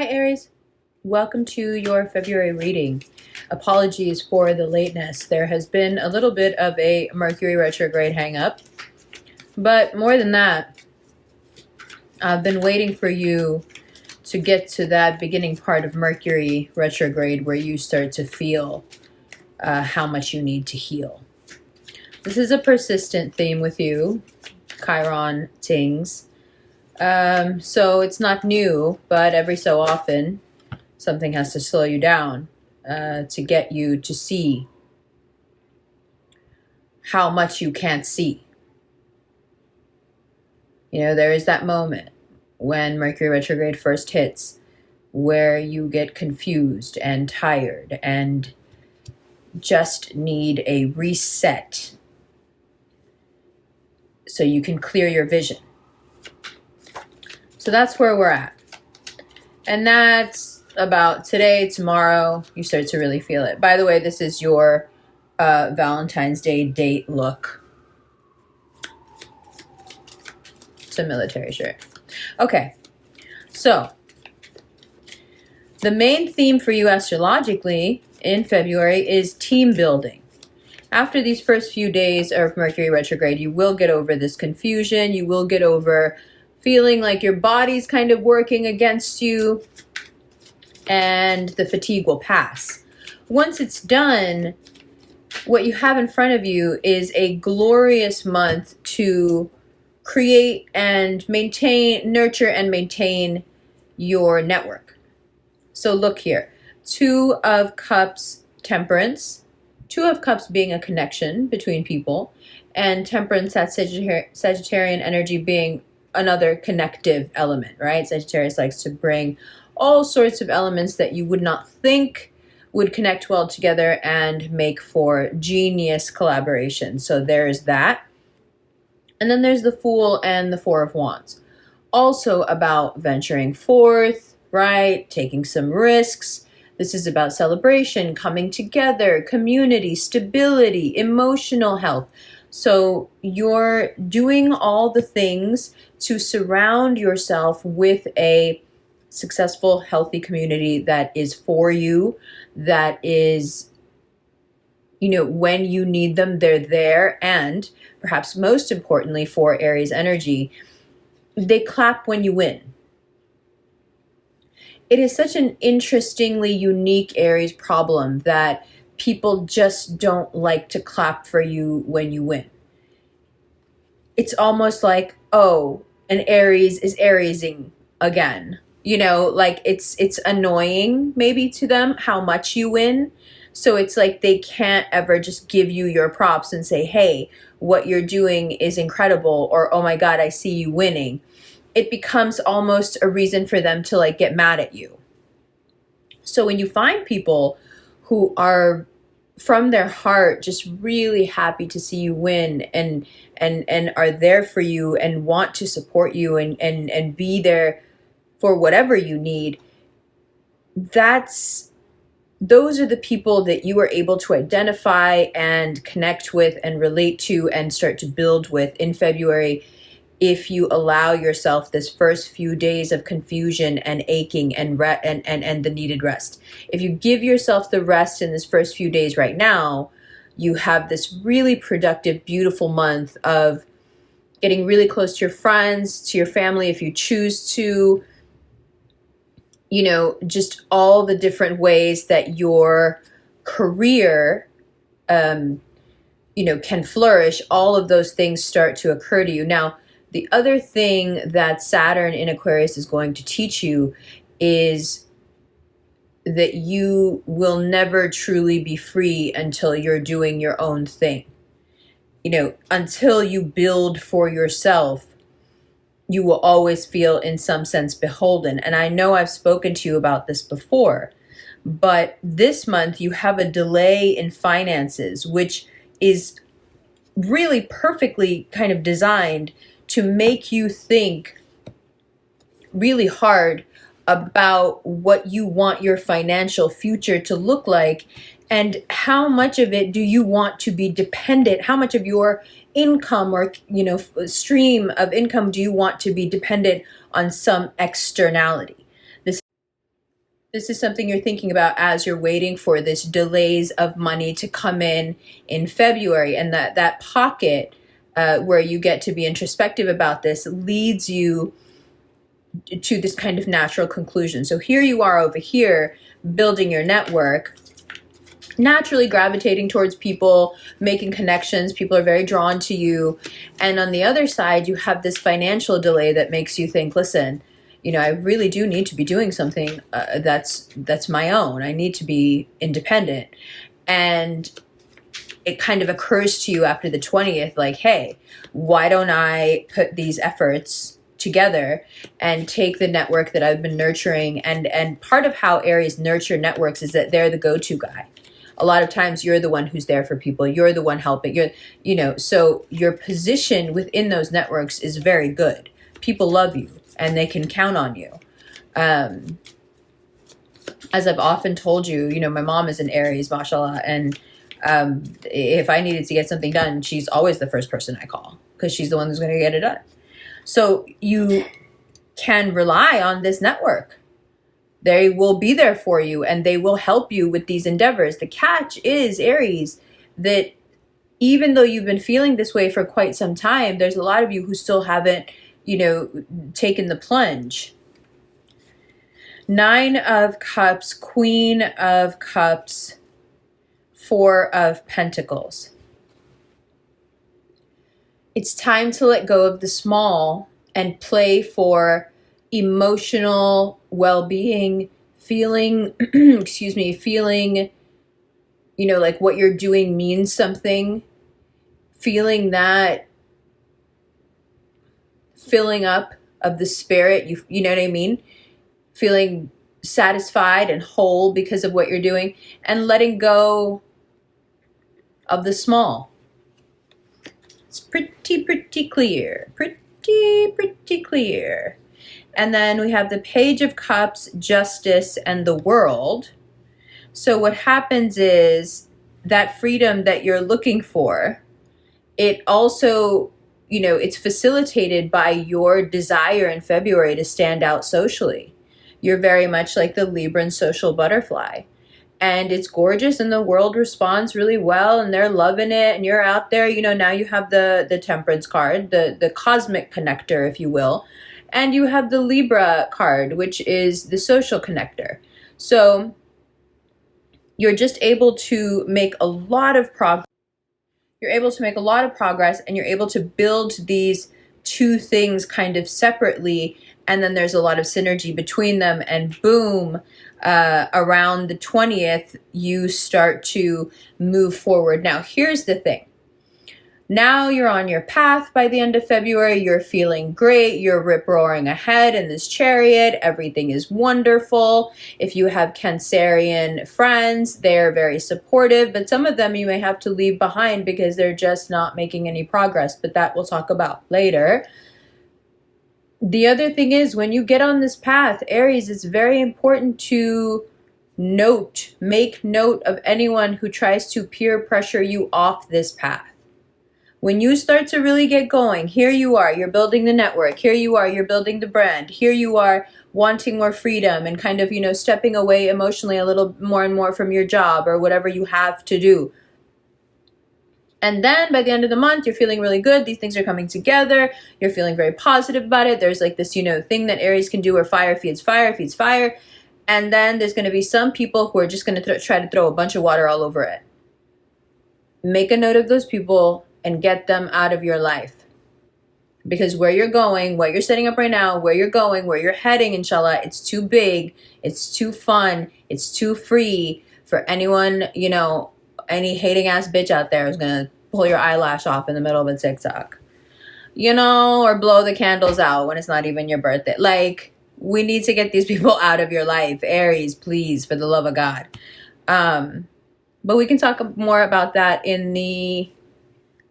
Hi Aries, welcome to your February reading. Apologies for the lateness. There has been a little bit of a Mercury retrograde hang up, but more than that, I've been waiting for you to get to that beginning part of Mercury retrograde where you start to feel how much you need to heal. This is a persistent theme with you, Chiron things. So it's not new, but every so often something has to slow you down to get you to see how much you can't see. You know, there is that moment when Mercury retrograde first hits where you get confused and tired and just need a reset so you can clear your vision. So that's where we're at. And that's about today, tomorrow, you start to really feel it. By the way, this is your Valentine's Day date look. It's a military shirt. Okay, so the main theme for you astrologically in February is team building. After these first few days of Mercury retrograde, you will get over this confusion. You will get over feeling like your body's kind of working against you, and the fatigue will pass. Once it's done, what you have in front of you is a glorious month to create and maintain, nurture and maintain your network. So look here, Two of Cups, Temperance, Two of Cups being a connection between people, and Temperance, that Sagittarian energy, being another connective element, right? Sagittarius likes to bring all sorts of elements that you would not think would connect well together and make for genius collaboration. So there's that. And then there's the Fool and the Four of Wands. Also about venturing forth, right? Taking some risks. This is about celebration, coming together, community, stability, emotional health. So you're doing all the things to surround yourself with a successful, healthy community that is for you, that is, you know, when you need them, they're there. And perhaps most importantly for Aries energy, they clap when you win. It is such an interestingly unique Aries problem that people just don't like to clap for you when you win. It's almost like, oh, an Aries is Ariesing again. You know, like it's annoying maybe to them how much you win. So it's like they can't ever just give you your props and say, hey, what you're doing is incredible, or oh my God, I see you winning. It becomes almost a reason for them to like get mad at you. So when you find people who are from their heart just really happy to see you win and are there for you and want to support you and be there for whatever you need, those are the people that you are able to identify and connect with and relate to and start to build with in February, if you allow yourself this first few days of confusion and aching and the needed rest. If you give yourself the rest in this first few days right now, you have this really productive, beautiful month of getting really close to your friends, to your family if you choose to, you know, just all the different ways that your career you know, can flourish. All of those things start to occur to you. Now, the other thing that Saturn in Aquarius is going to teach you is that you will never truly be free until you're doing your own thing. You know, until you build for yourself, you will always feel in some sense beholden. And I know I've spoken to you about this before, but this month you have a delay in finances, which is really perfectly kind of designed to make you think really hard about what you want your financial future to look like and how much of it do you want to be dependent, how much of your income or, you know, stream of income do you want to be dependent on some externality. This is something you're thinking about as you're waiting for this delays of money to come in February, and that pocket where you get to be introspective about this leads you to this kind of natural conclusion. So here you are over here building your network, naturally gravitating towards people, making connections. People are very drawn to you. And on the other side, you have this financial delay that makes you think, listen, I really do need to be doing something that's my own. I need to be independent. And it kind of occurs to you after the 20th, like, hey, why don't I put these efforts together and take the network that I've been nurturing? And part of how Aries nurture networks is that they're the go-to guy. A lot of times you're the one who's there for people. You're the one helping. So your position within those networks is very good. People love you and they can count on you. As I've often told you, my mom is an Aries, mashallah, and if I needed to get something done, she's always the first person I call because she's the one who's going to get it done. So you can rely on this network. They will be there for you and they will help you with these endeavors. The catch is, Aries, that even though you've been feeling this way for quite some time, there's a lot of you who still haven't, taken the plunge. 9 of Cups, Queen of Cups, 4 of Pentacles. It's time to let go of the small and play for emotional well-being, feeling, feeling, like what you're doing means something, feeling that filling up of the spirit, you know what I mean? Feeling satisfied and whole because of what you're doing, and letting go of the small. It's pretty clear. Pretty clear. And then we have the Page of Cups, Justice, and the World. So what happens is that freedom that you're looking for, it also, it's facilitated by your desire in February to stand out socially. You're very much like the Libran social butterfly. And it's gorgeous and the world responds really well and they're loving it and you're out there, now you have the Temperance card, the cosmic connector, if you will. And you have the Libra card, which is the social connector. So you're just able to make a lot of progress. You're able to make a lot of progress and you're able to build these two things kind of separately. And then there's a lot of synergy between them. And boom, around the 20th, you start to move forward. Now, here's the thing. Now you're on your path by the end of February. You're feeling great. You're rip-roaring ahead in this chariot. Everything is wonderful. If you have Cancerian friends, they're very supportive. But some of them you may have to leave behind because they're just not making any progress. But that we'll talk about later. The other thing is, when you get on this path, Aries, it's very important to make note of anyone who tries to peer pressure you off this path. When you start to really get going, here you are, you're building the network. Here you are, you're building the brand. Here you are wanting more freedom and kind of, stepping away emotionally a little more and more from your job or whatever you have to do. And then by the end of the month, you're feeling really good. These things are coming together. You're feeling very positive about it. There's like this, thing that Aries can do where fire feeds fire feeds fire. And then there's going to be some people who are just going to try to throw a bunch of water all over it. Make a note of those people and get them out of your life. Because where you're going, what you're setting up right now, where you're going, where you're heading, inshallah, it's too big, it's too fun, it's too free for anyone, any hating ass bitch out there who's gonna pull your eyelash off in the middle of a TikTok. Or blow the candles out when it's not even your birthday. Like, we need to get these people out of your life. Aries, please, for the love of God. But we can talk more about that in the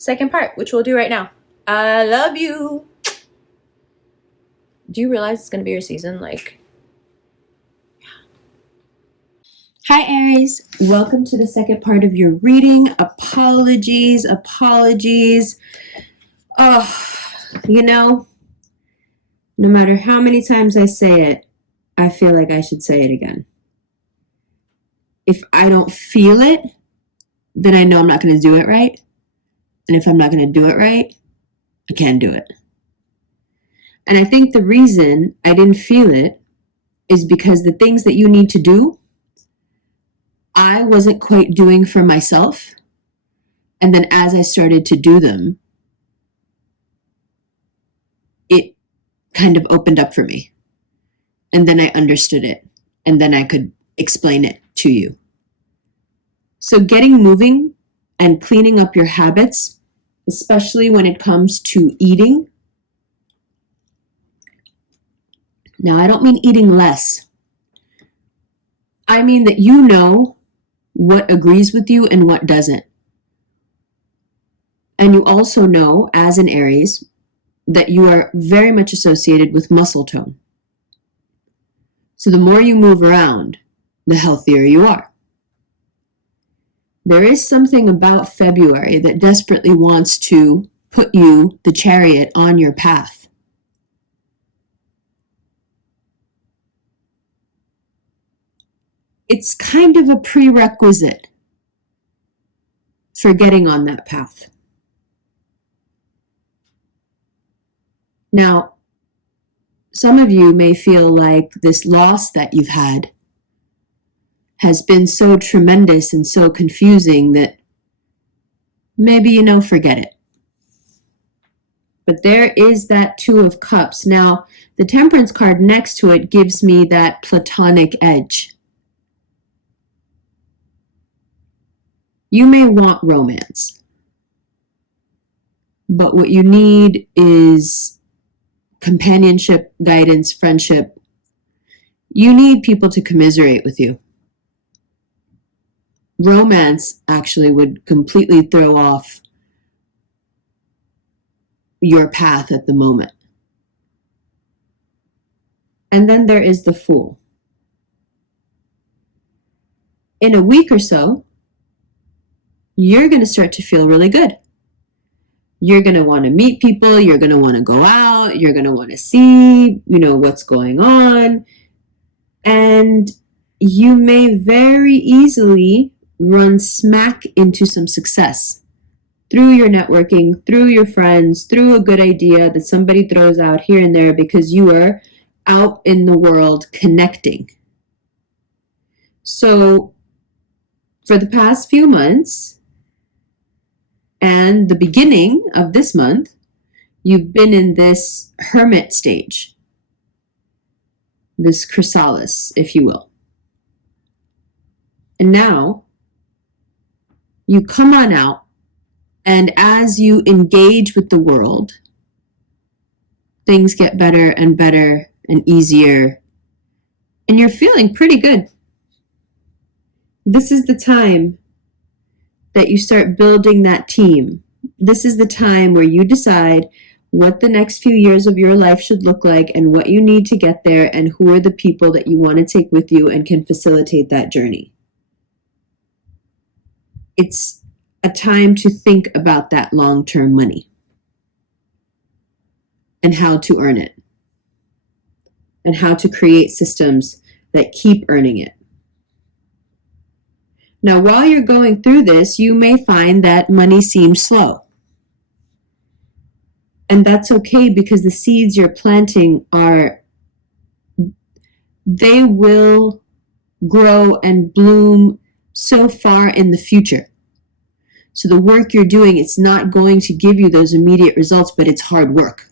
second part, which we'll do right now. I love you. Do you realize it's going to be your season? Hi, Aries. Welcome to the second part of your reading. Apologies. No matter how many times I say it, I feel like I should say it again. if I don't feel it, then I know I'm not going to do it right. And if I'm not going to do it right, I can't do it. And I think the reason I didn't feel it is because the things that you need to do, I wasn't quite doing for myself. And then as I started to do them, it kind of opened up for me. And then I understood it. And then I could explain it to you. So getting moving and cleaning up your habits, especially when it comes to eating. Now, I don't mean eating less. I mean that you know what agrees with you and what doesn't. And you also know, as an Aries, that you are very much associated with muscle tone. So the more you move around, the healthier you are. There is something about February that desperately wants to put you, the chariot, on your path. It's kind of a prerequisite for getting on that path. Now, some of you may feel like this loss that you've had has been so tremendous and so confusing that maybe, forget it. But there is that Two of Cups. Now, the Temperance card next to it gives me that platonic edge. You may want romance, but what you need is companionship, guidance, friendship. You need people to commiserate with you. Romance actually would completely throw off your path at the moment. And then there is the Fool. In a week or so, you're going to start to feel really good. You're going to want to meet people. You're going to want to go out. You're going to want to see, what's going on. And you may very easily run smack into some success through your networking, through your friends, through a good idea that somebody throws out here and there because you are out in the world connecting. So for the past few months and the beginning of this month, you've been in this hermit stage, this chrysalis, if you will. And now you come on out, and as you engage with the world, things get better and better and easier, and you're feeling pretty good. This is the time that you start building that team. This is the time where you decide what the next few years of your life should look like and what you need to get there and who are the people that you want to take with you and can facilitate that journey. It's a time to think about that long-term money and how to earn it and how to create systems that keep earning it. Now, while you're going through this, you may find that money seems slow. And that's okay, because the seeds you're planting they will grow and bloom so far in the future. So the work you're doing, it's not going to give you those immediate results, but it's hard work.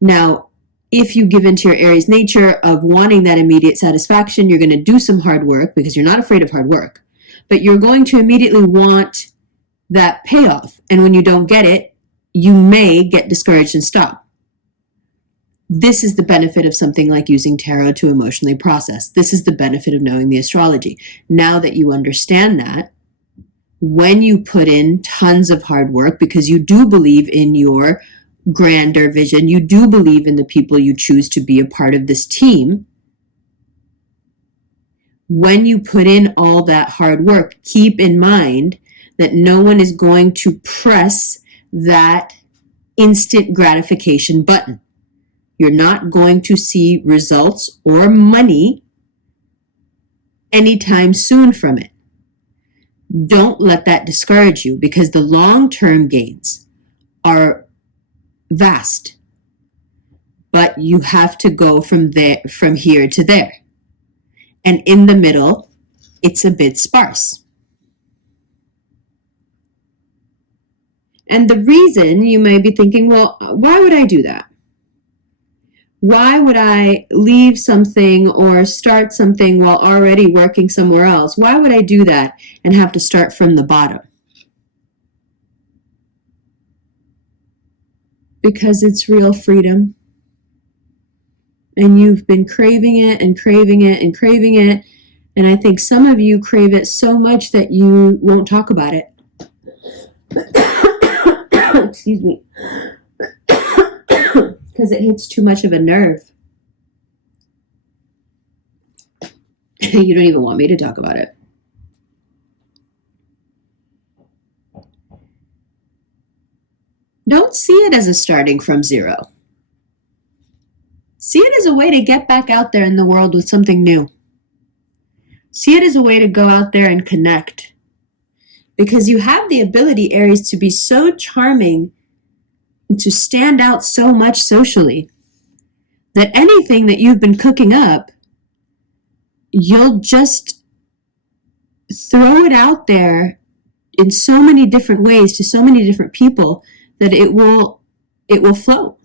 Now, if you give into your Aries nature of wanting that immediate satisfaction, you're going to do some hard work because you're not afraid of hard work, but you're going to immediately want that payoff. And when you don't get it, you may get discouraged and stop. This is the benefit of something like using tarot to emotionally process. This is the benefit of knowing the astrology. Now that you understand that, when you put in tons of hard work, because you do believe in your grander vision, you do believe in the people you choose to be a part of this team, when you put in all that hard work, keep in mind that no one is going to press that instant gratification button. You're not going to see results or money anytime soon from it. Don't let that discourage you, because the long-term gains are vast. But you have to go from here to there. And in the middle, it's a bit sparse. And the reason, you may be thinking, well, why would I do that? Why would I leave something or start something while already working somewhere else? Why would I do that and have to start from the bottom? Because it's real freedom. And you've been craving it and craving it and craving it. And I think some of you crave it so much that you won't talk about it. Excuse me. Because it hits too much of a nerve. You don't even want me to talk about it. Don't see it as a starting from zero. See it as a way to get back out there in the world with something new. See it as a way to go out there and connect. Because you have the ability, Aries, to be so charming, to stand out so much socially, that anything that you've been cooking up, you'll just throw it out there in so many different ways to so many different people that it will float.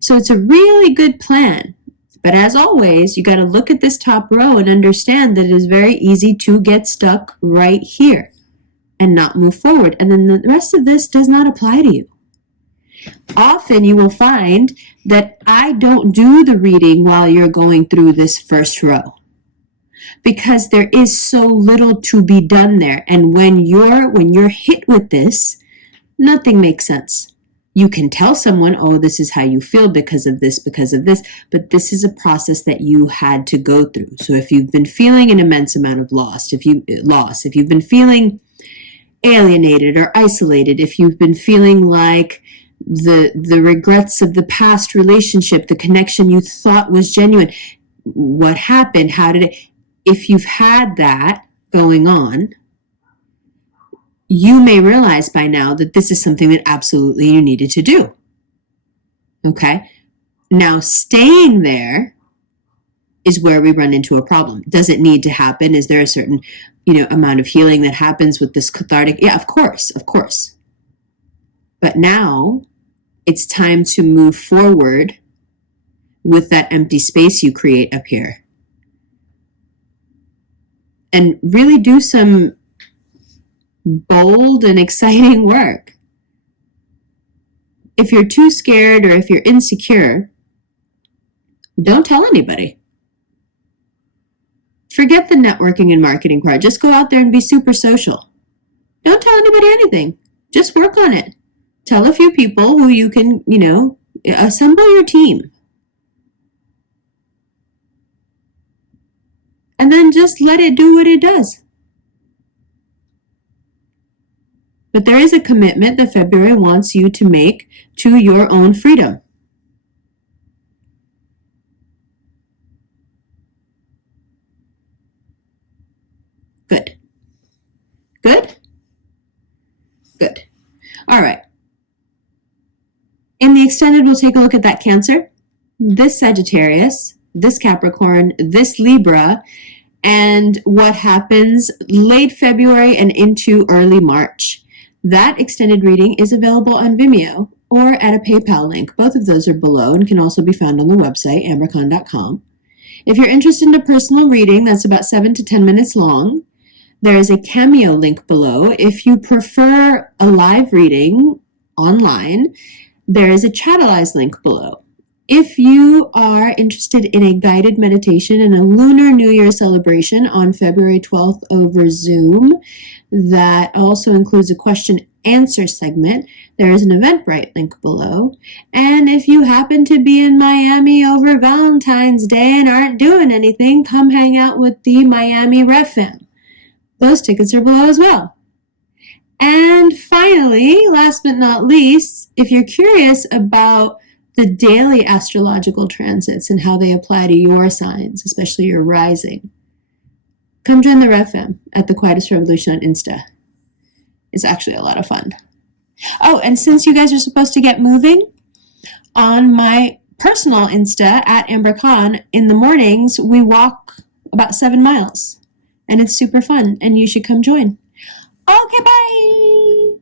So it's a really good plan. But as always, you got to look at this top row and understand that it is very easy to get stuck right here and not move forward. And then the rest of this does not apply to you. Often you will find that I don't do the reading while you're going through this first row, because there is so little to be done there. And when you're hit with this, nothing makes sense. You can tell someone, oh, this is how you feel because of this, but this is a process that you had to go through. So if you've been feeling an immense amount of loss, if you've been feeling alienated or isolated, if you've been feeling like the regrets of the past relationship, the connection you thought was genuine, what happened, if you've had that going on, you may realize by now that this is something that absolutely you needed to do. Okay? Now, staying there is where we run into a problem. Does it need to happen? Is there a certain, amount of healing that happens with this cathartic? Yeah, of course. But now it's time to move forward with that empty space you create up here. And really do some bold and exciting work. If you're too scared or if you're insecure, don't tell anybody. Forget the networking and marketing part. Just go out there and be super social. Don't tell anybody anything. Just work on it. Tell a few people who you can, assemble your team. And then just let it do what it does. But there is a commitment that February wants you to make to your own freedom. Good. All right. In the extended, we'll take a look at that Cancer, this Sagittarius, this Capricorn, this Libra, and what happens late February and into early March. That extended reading is available on Vimeo or at a PayPal link. Both of those are below and can also be found on the website, ambercon.com. If you're interested in a personal reading that's about 7 to 10 minutes long, there is a Cameo link below. If you prefer a live reading online, there is a Chatalize link below. If you are interested in a guided meditation and a Lunar New Year celebration on February 12th over Zoom, that also includes a question-answer segment, there is an Eventbrite link below. And if you happen to be in Miami over Valentine's Day and aren't doing anything, come hang out with the Miami REVFAM. Those tickets are below as well. And finally, last but not least, if you're curious about the daily astrological transits and how they apply to your signs, especially your rising, come join the REVFAM at the Quietest Revolution on Insta. It's actually a lot of fun. Oh, and since you guys are supposed to get moving, on my personal Insta at Amber Khan, in the mornings we walk about 7 miles, and it's super fun, and you should come join. Okay, bye!